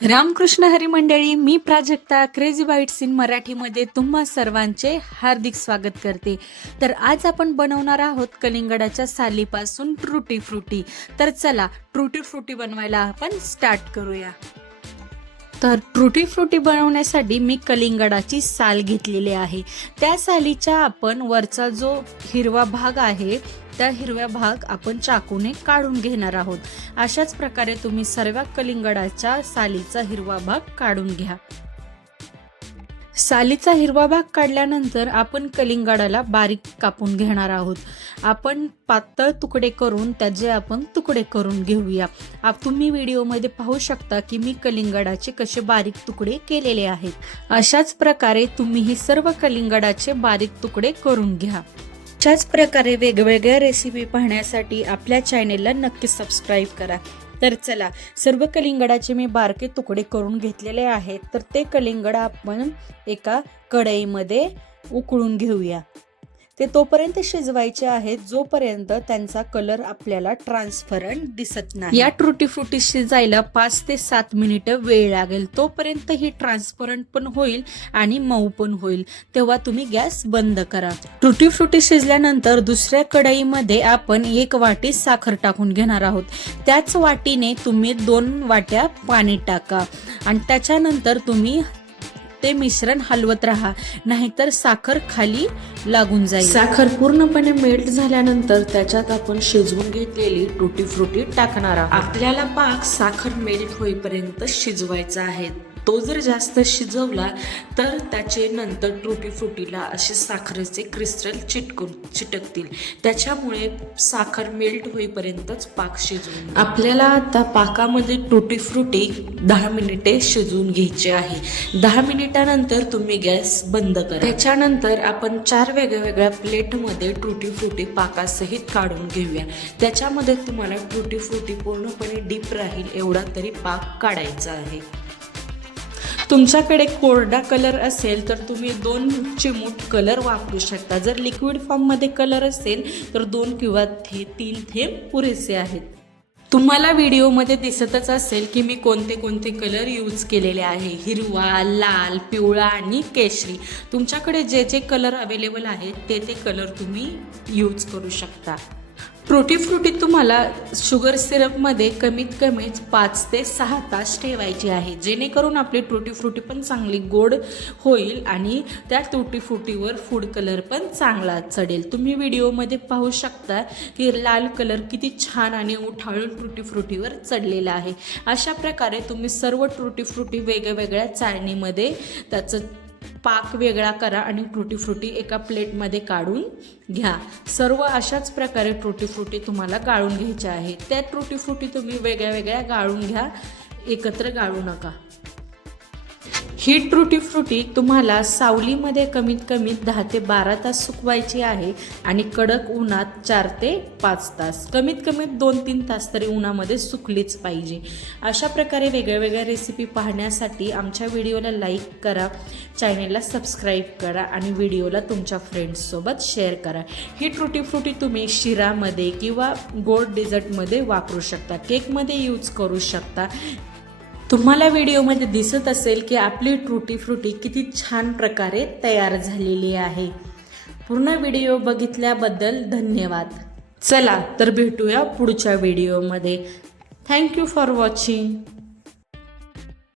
रामकृष्ण हरी मंडळी, मी Prajakta crazy bites in मराठीमध्ये तुम्हा सर्वांचे हार्दिक स्वागत करते. तर आज आपण बनवणार आहोत कलिंगडाच्या सालीपासून ट्रुटी फ्रुटी. तर चला ट्रुटी फ्रुटी बनवायला आपण स्टार्ट करूया. तर ट्रुटी फ्रुटी बनवण्यासाठी मी कलिंगडाची साल घेतलेली आहे. त्या सालीच्या आपण वरचा जो हिरवा भाग आहे त्या हिरव्या भाग आपण चाकूने काढून घेणार आहोत. अशाच प्रकारे तुम्ही सर्व कलिंगडाच्या सालीचा हिरवा भाग काढून घ्या. सालीचा हिरवा भाग काढल्यानंतर आपण कलिंगडाला बारीक कापून घेणार आहोत. आपण पातळ तुकडे करून त्याचे आपण तुकडे करून घेऊया. तुम्ही व्हिडिओमध्ये पाहू शकता की मी कलिंगडाचे कसे बारीक तुकडे केलेले आहेत. अशाच प्रकारे तुम्ही ही सर्व कलिंगडाचे बारीक तुकडे करून घ्या. अशाच प्रकारे वेगवेगळ्या रेसिपी पाहण्यासाठी आपल्या चॅनेलला नक्की सबस्क्राईब करा. तर चला, सर्व कलिंगडाचे मी बारके तुकडे करून घेतलेले आहेत. तर ते कलिंगड आपण एका कढईमध्ये उकळून घेऊया. ते तोपर्यंत शिजवायचे आहेत जोपर्यंत त्यांचा कलर आपल्याला ट्रान्सपरंट दिसत नाही. या ट्रुटी फ्रुटी शिजायला 5 ते 7 मिनिटं वेळ लागेल. तोपर्यंत ही ट्रान्सपरंट पण होईल आणि मऊ पण होईल. तेव्हा तुम्ही गॅस बंद करा. ट्रुटी फ्रुटी शिजल्यानंतर दुसऱ्या कढईमध्ये आपण 1 वाटी साखर टाकून घेणार आहोत. त्याच वाटीने तुम्ही 2 वाट्या पाणी टाका आणि त्याच्यानंतर तुम्ही ते मिश्रण हलवत राहा, नाहीतर साखर खाली लागून जाईल. साखर पूर्णपणे मेल्ट झाल्यानंतर त्याच्यात आपण शिजवून घेतलेली ट्रुटी फ्रुटी टाकणार आहोत. आपल्याला पाक साखर मेल्ट होईपर्यंत शिजवायचा आहे. तो जर जास्त शिजवला तर त्याचे नंतर ट्रुटी फ्रुटीला असे साखरेचे क्रिस्टल चिटकतील. त्याच्यामुळे साखर मेल्ट होईपर्यंतच पाक शिजवून आपल्याला आता पाकामध्ये ट्रुटी फ्रुटी 10 मिनिटे शिजवून घ्यायची आहे. 10 मिनिटानंतर तुम्ही गॅस बंद करा. त्याच्यानंतर आपण 4 वेगवेगळ्या प्लेटमध्ये ट्रुटी फ्रुटी पाकासहित काढून घेऊया. त्याच्यामध्ये तुम्हाला ट्रुटी फ्रुटी पूर्णपणे डीप राहील एवढा तरी पाक काढायचा आहे. तुमच्याकडे कोरडा कलर असेल तर तुम्ही 2 चिमूट कलर वापरू शकता. जर लिक्विड फॉर्ममध्ये कलर असेल तर 2 किंवा 3 थेंब पुरेसे आहेत. तुम्हाला व्हिडिओमध्ये दिसतच असेल की मी कोणते कलर यूज केलेले आहे. हिरवा, लाल, पिवळा आणि केशरी. तुमच्याकडे जे जे कलर अवेलेबल आहेत ते कलर तुम्ही यूज करू शकता. ट्रुटी फ्रुटी तुम्हाला शुगर सिरपमध्ये कमीत कमी 5 ते 6 तास ठेवायची आहे, जेणेकरून आपली ट्रुटी फ्रुटी पण चांगली गोड होईल आणि त्या ट्रुटी फ्रुटीवर फूड कलर पण चांगला चढेल. तुम्ही व्हिडिओमध्ये पाहू शकता की लाल कलर किती छान आणि उठाळून ट्रुटी फ्रुटीवर चढलेला आहे. अशा प्रकारे तुम्ही सर्व ट्रुटी फ्रुटी वेगवेगळ्या चाळणीमध्ये त्याचं पाक वेगळा करा आणि ट्रुटी फ्रुटी एका प्लेटमध्ये काढून घ्या. सर्व अशाच प्रकारे ट्रुटी फ्रुटी तुम्हाला गाळून घ्यायच्या आहे. त्या ट्रुटी फ्रुटी तुम्ही वेगळ्या वेगळ्या गाळून घ्या, एकत्र गाळू नका. ही ट्रुटी फ्रुटी तुम्हाला सावलीमध्ये कमीत कमी 10 ते 12 तास सुकवायची आहे आणि कडक उन्हात 4 ते 5 तास, कमीत कमी 2-3 तास तरी उन्हामध्ये सुकलीच पाहिजे. अशा प्रकारे वेगळ्या रेसिपी पाहण्यासाठी आमच्या व्हिडिओला लाईक करा, चॅनेलला सबस्क्राईब करा आणि व्हिडिओला तुमच्या फ्रेंड्ससोबत शेअर करा. ही ट्रुटी फ्रुटी तुम्ही शिरामध्ये किंवा गोड डेझर्टमध्ये वापरू शकता, केकमध्ये यूज करू शकता. तुम्हाला व्हिडिओमध्ये दिसत असेल की आपली ट्रुटी फ्रुटी किती छान प्रकारे तयार झालेली आहे. पूर्ण व्हिडिओ बघितल्याबद्दल धन्यवाद. चला तर भेटूया पुढच्या व्हिडिओमध्ये. Thank you for watching.